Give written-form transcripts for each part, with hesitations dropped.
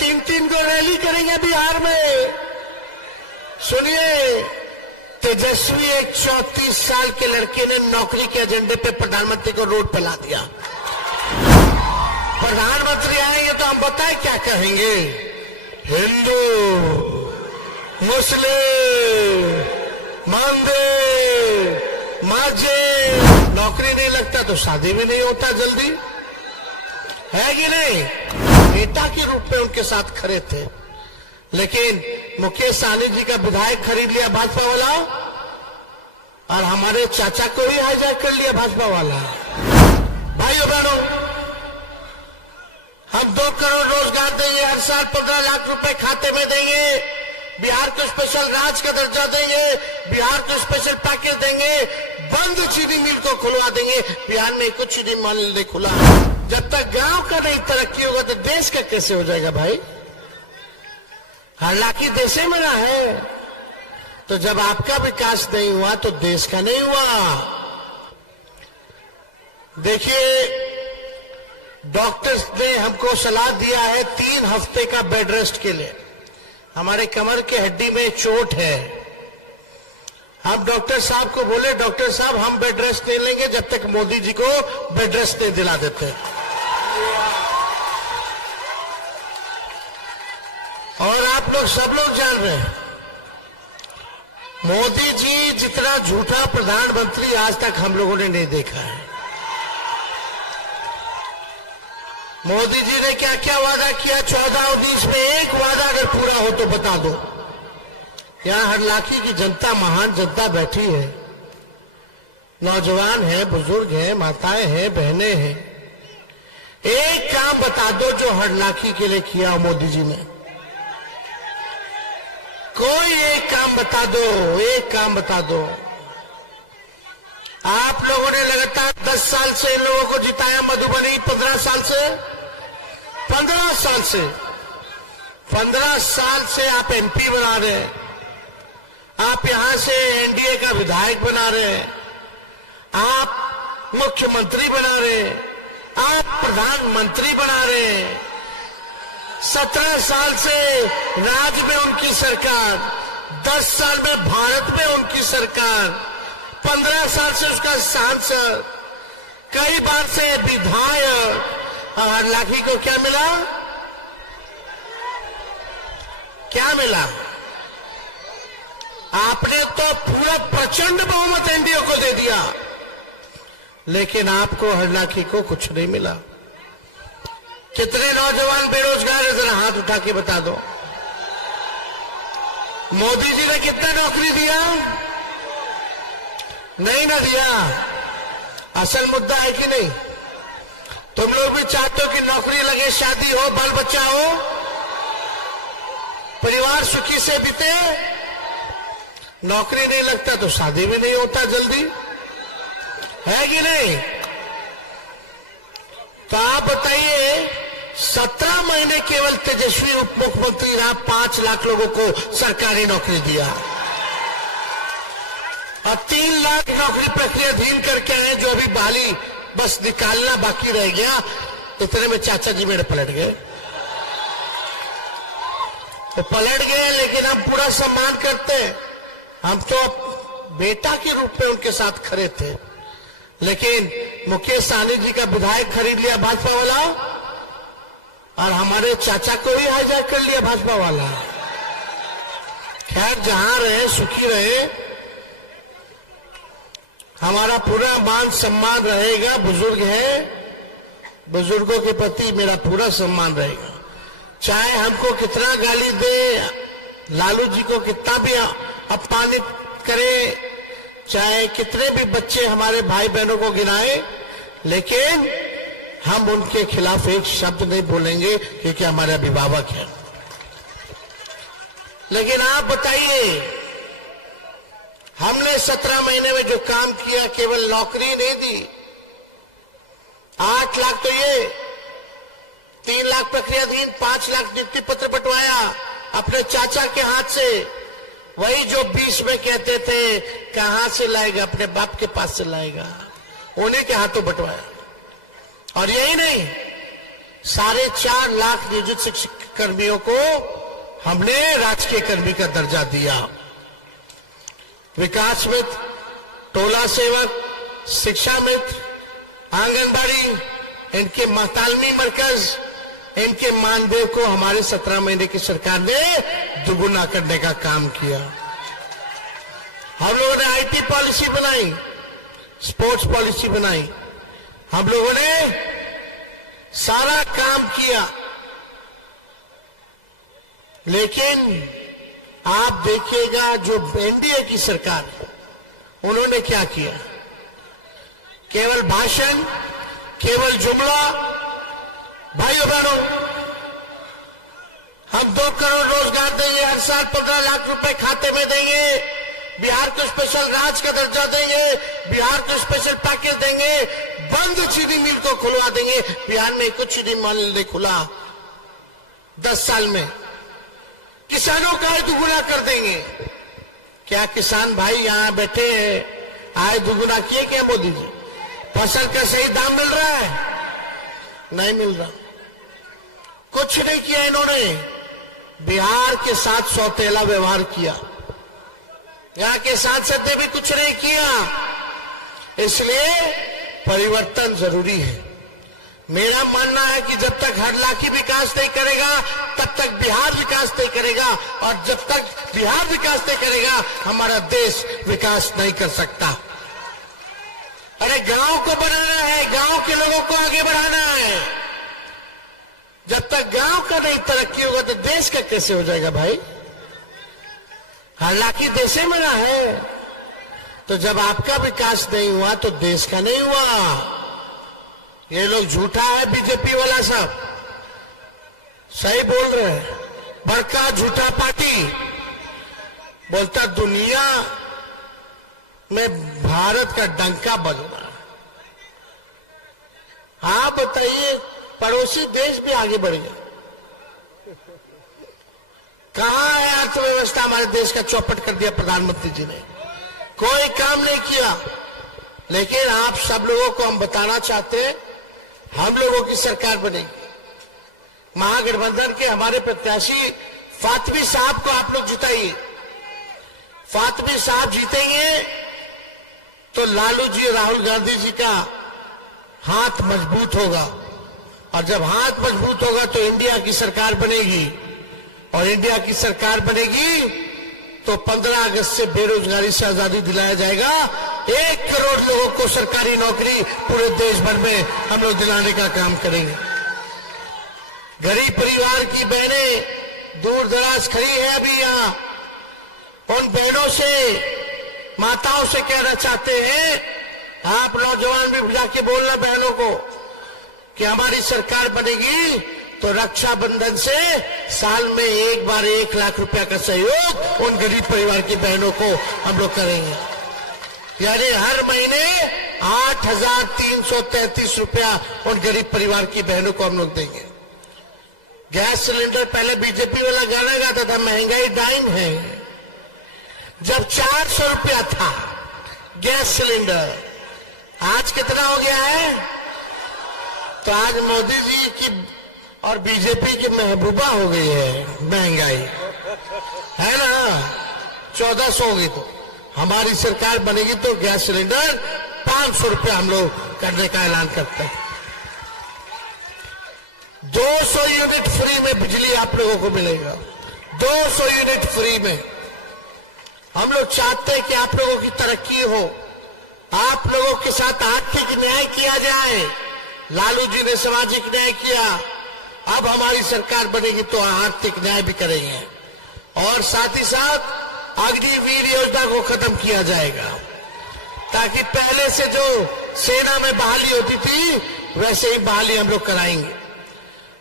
3-3 को रैली करेंगे बिहार में। सुनिए, तेजस्वी एक 34 साल के लड़के ने नौकरी के एजेंडे पे प्रधानमंत्री को रोड पे ला दिया। प्रधानमंत्री आएंगे तो हम बताएं क्या कहेंगे? हिंदू, मुस्लिम, मंदिर, मस्जिद। नौकरी नहीं लगता तो शादी भी नहीं होता जल्दी, है कि नहीं? नेता के रूप में उनके साथ खड़े थे, लेकिन मुकेश सहनी जी का विधायक खरीद लिया भाजपा वाला, और हमारे चाचा को भी हाईजैक कर लिया भाजपा वाला। भाइयों बहनों, हम 2 करोड़ रोजगार देंगे, हर साल 15 लाख रुपए खाते में देंगे, बिहार को स्पेशल राज्य का दर्जा देंगे, बिहार को स्पेशल पैकेज देंगे, बंद चीनी मिल को खुलवा देंगे। बिहार में कुछ चीनी मिल नहीं खुला। जब तक गांव का नहीं तरक्की होगा तो देश का कैसे हो जाएगा भाई? हालांकि देश में ना है, तो जब आपका विकास नहीं हुआ तो देश का नहीं हुआ। देखिए, डॉक्टर्स ने हमको सलाह दिया है 3 हफ्ते का बेड रेस्ट के लिए। हमारे कमर के हड्डी में चोट है। हम डॉक्टर साहब को बोले, डॉक्टर साहब हम बेड रेस्ट नहीं लेंगे जब तक मोदी जी को बेड रेस्ट नहीं दिला देते। और आप लोग सब लोग जान रहे हैं, मोदी जी जितना झूठा प्रधानमंत्री आज तक हम लोगों ने नहीं देखा है। मोदी जी ने क्या क्या वादा किया 14-19 में? एक वादा अगर पूरा हो तो बता दो। यहां हरलाखी की जनता, महान जनता बैठी है, नौजवान है, बुजुर्ग है, माताएं हैं, बहनें हैं। एक काम बता दो जो हरलाखी के लिए किया मोदी जी ने। कोई एक काम बता दो, एक काम बता दो। आप लोगों ने लगातार 10 साल से इन लोगों को जिताया। मधुबनी 15 साल से 15 साल से आप एमपी बना रहे हैं, आप यहां से एनडीए का विधायक बना रहे हैं, आप मुख्यमंत्री बना रहे हैं, आप प्रधानमंत्री बना रहे हैं। 17 साल से राज्य में उनकी सरकार, 10 साल में भारत में उनकी सरकार, 15 साल से उसका सांसद, कई बार से विधायक। और हरलाखी को क्या मिला? क्या मिला? आपने तो पूरा प्रचंड बहुमत एनडीए को दे दिया, लेकिन आपको हरलाखी को कुछ नहीं मिला। कितने नौजवान बेरोजगार है? जरा हाथ उठा के बता दो। मोदी जी ने कितना नौकरी दिया? नहीं ना दिया। असल मुद्दा है कि नहीं? तुम लोग भी चाहते हो कि नौकरी लगे, शादी हो, बाल बच्चा हो, परिवार सुखी से बीते। नौकरी नहीं लगता तो शादी भी नहीं होता जल्दी, है कि नहीं? तो आप बताइए, 17 महीने केवल तेजस्वी उप मुख्यमंत्री रहा, 5 लाख लोगों को सरकारी नौकरी दिया, और 3 लाख नौकरी प्रक्रियाधीन करके आए, जो अभी बहाली बस निकालना बाकी रह गया। इतने में चाचा जी मेरे पलट गए। तो पलट गए, लेकिन हम पूरा सम्मान करते हैं। हम तो बेटा के रूप में उनके साथ खड़े थे, लेकिन मुकेश सहनी जी का विधायक खरीद लिया भाजपा वाला, और हमारे चाचा को भी हाईजैक कर लिया भाजपा वाला। खैर, जहां रहे सुखी रहे, हमारा पूरा मान सम्मान रहेगा। बुजुर्ग है, बुजुर्गों के प्रति मेरा पूरा सम्मान रहेगा। चाहे हमको कितना गाली दे, लालू जी को कितना भी अपमानित करे, चाहे कितने भी बच्चे हमारे भाई बहनों को गिनाए, लेकिन हम उनके खिलाफ एक शब्द नहीं बोलेंगे, क्योंकि हमारे अभिभावक हैं। लेकिन आप बताइए, हमने 17 महीने में जो काम किया, केवल नौकरी नहीं दी। 8 लाख तो ये, 3 लाख प्रक्रियाधीन, 5 लाख नियुक्ति पत्र बंटवाया अपने चाचा के हाथ से। वही जो 20 में कहते थे कहां से लाएगा, अपने बाप के पास से लाएगा, उन्हीं के हाथों बंटवाया। और यही नहीं, 4.5 लाख नियोजित शिक्षक कर्मियों को हमने राजकीय कर्मी का दर्जा दिया। विकास मित्र, टोला सेवक, शिक्षा मित्र, आंगनबाड़ी, इनके तालमी मरकज, इनके मानदेय को हमारे 17 महीने की सरकार ने दुगुना करने का काम किया। हम लोगों ने आईटी पॉलिसी बनाई, स्पोर्ट्स पॉलिसी बनाई, हम लोगों ने सारा काम किया। लेकिन आप देखिएगा जो एनडीए की सरकार है, उन्होंने क्या किया? केवल भाषण, केवल जुमला। भाइयों बहनों, हम 2 करोड़ रोजगार देंगे, हर साल 15 लाख रुपए खाते में देंगे, बिहार को स्पेशल राज्य का दर्जा देंगे, बिहार को स्पेशल पैकेज देंगे, बंद चीनी मिल को खुलवा देंगे। बिहार में कुछ चीनी मिल नहीं खुला 10 साल में। किसानों का आय दुगुना कर देंगे। क्या किसान भाई यहां बैठे हैं, आय दुगुना किए क्या मोदी जी? फसल का सही दाम मिल रहा है? नहीं मिल रहा। कुछ नहीं किया इन्होंने। बिहार के साथ सौतेला व्यवहार किया, यहां के सांसद ने भी कुछ नहीं किया। इसलिए परिवर्तन जरूरी है। मेरा मानना है कि जब तक हरलाखी विकास नहीं करेगा तब तक बिहार विकास नहीं करेगा, और जब तक बिहार विकास नहीं करेगा हमारा देश विकास नहीं कर सकता। अरे गांव को बनाना है, गांव के लोगों को आगे बढ़ाना है। जब तक गांव का नहीं तरक्की होगा तो देश का कैसे हो जाएगा भाई? हालांकि देश में ना है, तो जब आपका विकास नहीं हुआ तो देश का नहीं हुआ। ये लोग झूठा है, बीजेपी वाला सब सही बोल रहे हैं। बड़का झूठा पार्टी बोलता दुनिया में भारत का डंका बजना। हाँ बताइए, पड़ोसी देश भी आगे बढ़ गए। कहां है अर्थव्यवस्था? हमारे देश का चौपट कर दिया प्रधानमंत्री जी ने, कोई काम नहीं किया। लेकिन आप सब लोगों को हम बताना चाहते हैं, हम लोगों की सरकार बनेगी। महागठबंधन के हमारे प्रत्याशी फातमी साहब को आप लोग जिताइए। फातमी साहब जीतेंगे तो लालू जी, राहुल गांधी जी का हाथ मजबूत होगा, और जब हाथ मजबूत होगा तो इंडिया की सरकार बनेगी, और इंडिया की सरकार बनेगी तो 15 अगस्त से बेरोजगारी से आजादी दिलाया जाएगा। 1 करोड़ लोगों को सरकारी नौकरी पूरे देश भर में हम लोग दिलाने का काम करेंगे। गरीब परिवार की बहनें दूर दराज खड़ी है अभी यहाँ, उन बहनों से, माताओं से कहना चाहते हैं, आप नौजवान भी जाके बोलना बहनों को कि हमारी सरकार बनेगी तो रक्षाबंधन से साल में एक बार 1 लाख रुपया का सहयोग उन गरीब परिवार की बहनों को हम लोग करेंगे। यानी हर महीने 8,333 रुपया उन गरीब परिवार की बहनों को हम लोग देंगे। गैस सिलेंडर, पहले बीजेपी वाला गाना गाता था, महंगाई डाइन है। जब 400 रुपया था गैस सिलेंडर, आज कितना हो गया है? तो आज मोदी जी की और बीजेपी की महबूबा हो गई है महंगाई, है ना? 1400 हो गई। तो हमारी सरकार बनेगी तो गैस सिलेंडर 500 रुपया हम लोग करने का ऐलान करते हैं। 200 यूनिट फ्री में बिजली आप लोगों को मिलेगा, 200 यूनिट फ्री में। हम लोग चाहते हैं कि आप लोगों की तरक्की हो, आप लोगों के साथ आर्थिक न्याय किया जाए। लालू जी ने सामाजिक न्याय किया, अब हमारी सरकार बनेगी तो आर्थिक न्याय भी करेंगे, और साथ ही साथ अग्निवीर योजना को खत्म किया जाएगा, ताकि पहले से जो सेना में बहाली होती थी वैसे ही बहाली हम लोग कराएंगे।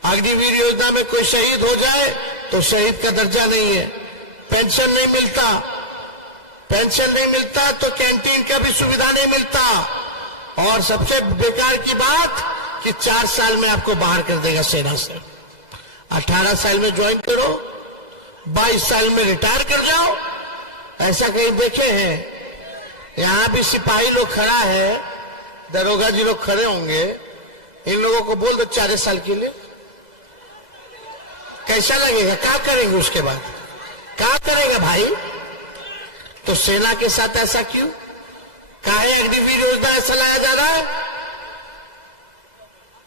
अग्निवीर योजना में कोई शहीद हो जाए तो शहीद का दर्जा नहीं है, पेंशन नहीं मिलता, पेंशन नहीं मिलता तो कैंटीन का भी सुविधा नहीं मिलता, और सबसे बेकार की बात कि 4 साल में आपको बाहर कर देगा सेना से। 18 साल में ज्वाइन करो, 22 साल में रिटायर कर जाओ। ऐसा कहीं देखे हैं? यहां भी सिपाही लोग खड़ा है, दरोगा जी लोग खड़े होंगे, इन लोगों को बोल दो 4 साल के लिए, पैसा लगेगा, क्या करेंगे उसके बाद, क्या करेगा भाई? तो सेना के साथ ऐसा क्यों? काहे अग्निवीर योजना ऐसा लाया जा रहा है?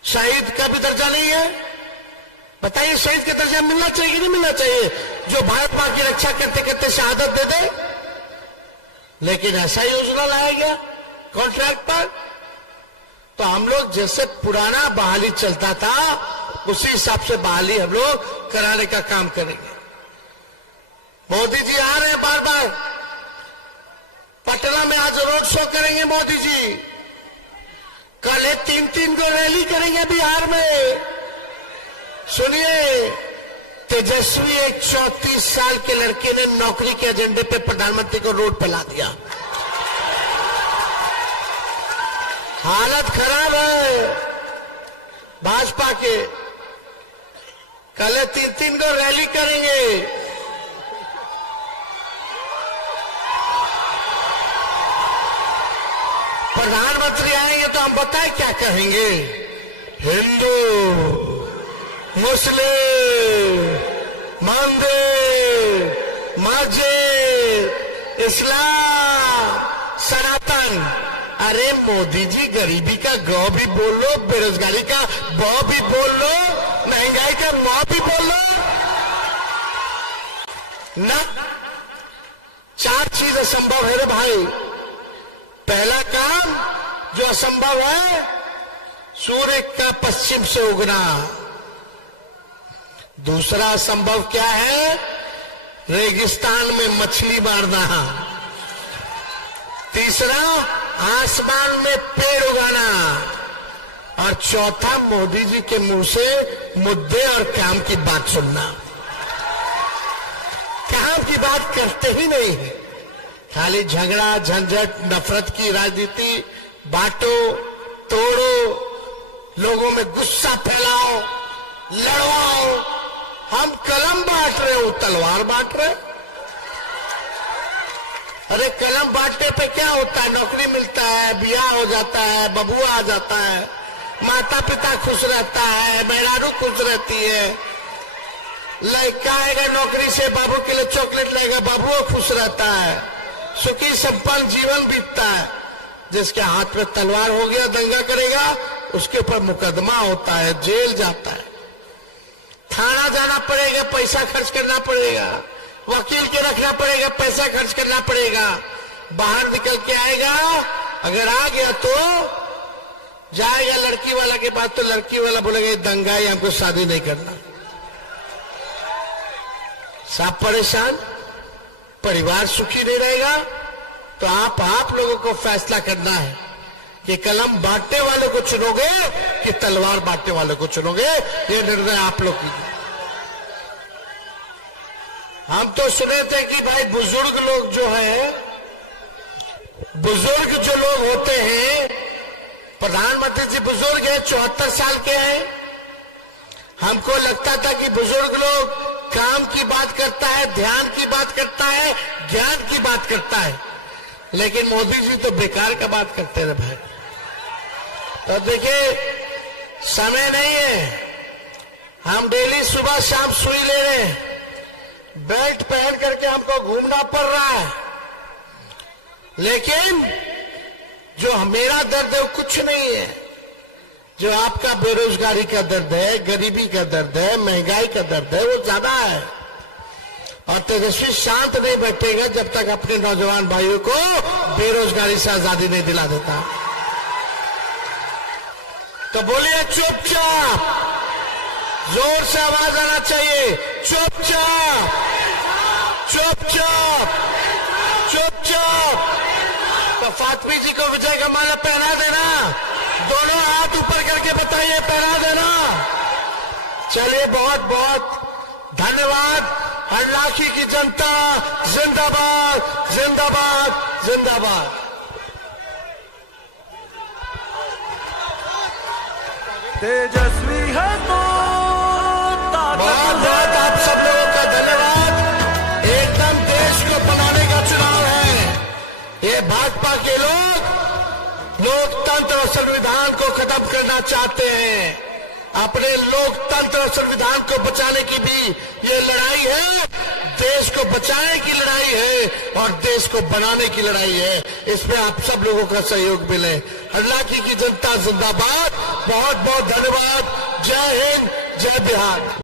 शहीद का भी दर्जा नहीं है? बताइए, शहीद का दर्जा मिलना चाहिए कि नहीं मिलना चाहिए, जो भारत मां की रक्षा करते करते शहादत दे दे? लेकिन ऐसा योजना लाया गया कॉन्ट्रैक्ट पर। तो हम लोग जैसे पुराना बहाली चलता था उसी हिसाब से बहाली हम लोग कराने का काम करेंगे। मोदी जी आ रहे हैं बार बार, पटना में आज रोड शो करेंगे मोदी जी, कल 3-3 को रैली करेंगे बिहार में। सुनिए, तेजस्वी एक 34 साल के लड़के ने नौकरी के एजेंडे पे प्रधानमंत्री को रोड पे ला दिया। हालत खराब है भाजपा के। कल 3-3 को रैली करेंगे। प्रधानमंत्री आएंगे तो हम बताएं क्या कहेंगे? हिंदू, मुस्लिम, मंदिर, मस्जिद, इस्लाम, सनातन। अरे मोदी जी, गरीबी का गौ भी बोल लो, बेरोजगारी का बौ भी बोल लो, महंगाई का मौ भी बोल लो ना। 4 चीज असंभव है रे भाई। पहला काम जो असंभव है, सूर्य का पश्चिम से उगना। दूसरा असंभव क्या है? रेगिस्तान में मछली मारना। तीसरा, आसमान में पेड़ उगाना। और चौथा, मोदी जी के मुंह से मुद्दे और काम की बात सुनना। काम की बात करते ही नहीं है, खाली झगड़ा झंझट नफरत की राजनीति, बांटो तोड़ो, लोगों में गुस्सा फैलाओ, लड़वाओ। हम कलम बांट रहे हो, तलवार बांट रहे। अरे कलम बांटने पे क्या होता है? नौकरी मिलता है, ब्याह हो जाता है, बबुआ आ जाता है, माता पिता खुश रहता है, मेहरारू खुश रहती है, लड़का आएगा नौकरी से, बाबू के लिए चॉकलेट लाएगा, बाबुआ खुश रहता है, सुखी संपन्न जीवन बीतता है। जिसके हाथ में तलवार हो गया, दंगा करेगा, उसके ऊपर मुकदमा होता है, जेल जाता है, थाना जाना पड़ेगा, पैसा खर्च करना पड़ेगा, वकील के रखना पड़ेगा, पैसा खर्च करना पड़ेगा। बाहर निकल के आएगा, अगर आ गया तो जाएगा लड़की वाला के पास, तो लड़की वाला बोलेगा दंगा है, हमको शादी नहीं करना। सब परेशान, परिवार सुखी नहीं रहेगा। तो आप लोगों को फैसला करना है कि कलम बांटने वाले को चुनोगे कि तलवार बांटने वाले को चुनोगे। ये निर्णय आप लोग कीजिए। हम तो सुने थे कि भाई बुजुर्ग लोग जो है, बुजुर्ग जो लोग होते हैं, प्रधानमंत्री जी बुजुर्ग है, 74 साल के हैं। हमको लगता था कि बुजुर्ग लोग काम की बात करता है, ध्यान की बात करता है, ज्ञान की बात करता है, लेकिन मोदी जी तो बेकार का बात करते रहे भाई। तो देखिए, समय नहीं है, हम डेली सुबह शाम सुई ले रहे हैं, बेल्ट पहन करके हमको घूमना पड़ रहा है, लेकिन जो मेरा दर्द है वो कुछ नहीं है। जो आपका बेरोजगारी का दर्द है, गरीबी का दर्द है, महंगाई का दर्द है, वो ज्यादा है। और तेजस्वी शांत नहीं बैठेगा जब तक अपने नौजवान भाइयों को बेरोजगारी से आजादी नहीं दिला देता। तो बोलिए चुपचाप, जोर से आवाज आना चाहिए, चुपचाप चुपचाप चुपचाप। तो फातमी जी को विजय का माला पहना देना, दोनों हाथ ऊपर करके बताइए, पहना देना। चलिए, बहुत बहुत धन्यवाद। अल्लाखी की जनता जिंदाबाद जिंदाबाद जिंदाबाद। तेजस्वी है तो बहुत बहुत आप सब लोगों का धन्यवाद। एकदम देश को बनाने का चुनाव है। ये भाजपा के लोग लोकतंत्र और संविधान को खत्म करना चाहते हैं। अपने लोकतंत्र और संविधान को बचाने की भी ये लड़ाई है, देश को बचाने की लड़ाई है और देश को बनाने की लड़ाई है। इसमें आप सब लोगों का सहयोग मिले। इलाके की जनता जिंदाबाद। बहुत बहुत धन्यवाद। जय हिंद, जय बिहार।